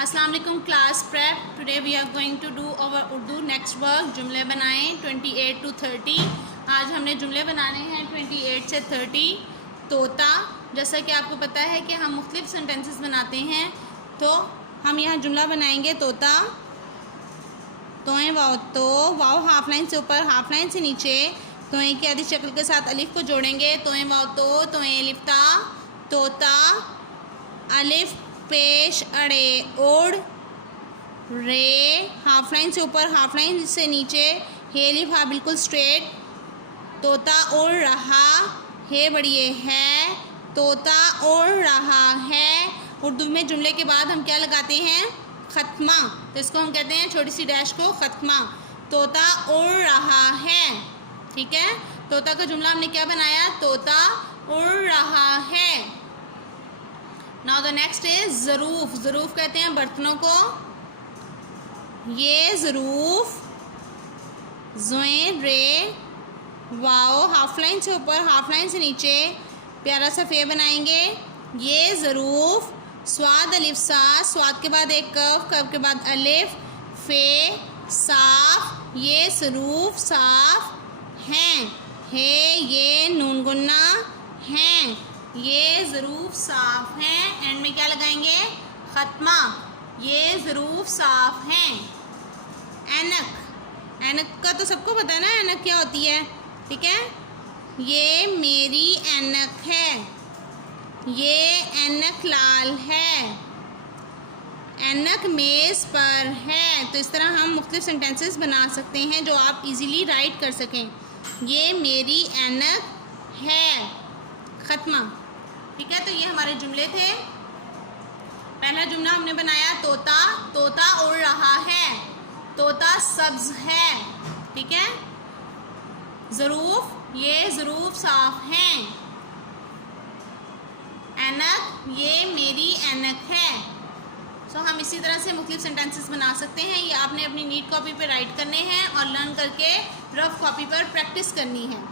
अस्सलाम वालेकुम class prep. Today we are going to do our Urdu next work. जुमले बनाएं 28 to 30। आज हमने जुमले बनाने हैं 28 से 30। तोता, जैसा कि आपको पता है कि हम मुख्तलिफ सेंटेंसेस बनाते हैं, तो हम यहाँ जुमला बनाएंगे तोता। तोएं वाव, तो वाव हाफ लाइन से ऊपर हाफ लाइन से नीचे तोएं की आधी शक्ल के साथ अलिफ को जोड़ेंगे। तोएं वाव तो, तोएं अलिफ ता, तोता अलिफ पेश अड़े ओढ़, रे हाफ लाइन से ऊपर हाफ लाइन से नीचे हे अलिफ हा बिल्कुल स्ट्रेट। तोता उड़ रहा, हे बड़िए है, तोता उड़ रहा है। उर्दू में जुमले के बाद हम क्या लगाते हैं? ख़त्मा। तो इसको हम कहते हैं छोटी सी डैश को ख़त्मा। तोता उड़ रहा है, ठीक है। तोता का जुमला हमने क्या बनाया? तोता उड़ रहा है। नाउ द नेक्स्ट इज ज़रूफ़। ज़रूफ़ कहते हैं बर्तनों को। ये ज़रूफ़, ज़ोएं रे वाओ हाफ लाइन से ऊपर हाफ लाइन से नीचे प्यारा सा फे बनाएंगे। ये ज़रूफ़, स्वाद अलिफ सा, स्वाद के बाद एक कफ, कफ के बाद अलिफ, फे साफ, ये ज़रूफ़ साफ हैं, है ये नून गुन्ना हैं, ये ज़रूफ़ साफ हैं। एंड में क्या लगाएंगे? ख़त्मा। ये ज़रूफ़ साफ हैं। ऐनक, ऐनक का तो सबको पता है ना, ऐनक क्या होती है, ठीक है। ये मेरी ऐनक है, ये ऐनक लाल है, ऐनक मेज़ पर है। तो इस तरह हम मुख्तलिफ सेंटेंसेस बना सकते हैं जो आप इजीली राइट कर सकें। ये मेरी ऐनक है, ख़त्मा, ठीक है। तो ये हमारे जुमले थे। पहला जुमला हमने बनाया तोता, तोता उड़ रहा है, तोता सब्ज़ है, ठीक है। ज़रूफ़, ये ज़रूफ़ साफ हैं, ऐनक, ये मेरी ऐनक है। सो हम इसी तरह से मुख्तलिफ सेंटेंसेस बना सकते हैं। ये आपने अपनी नीट कॉपी पे राइट करने हैं और लर्न करके रफ कॉपी पर प्रैक्टिस करनी है।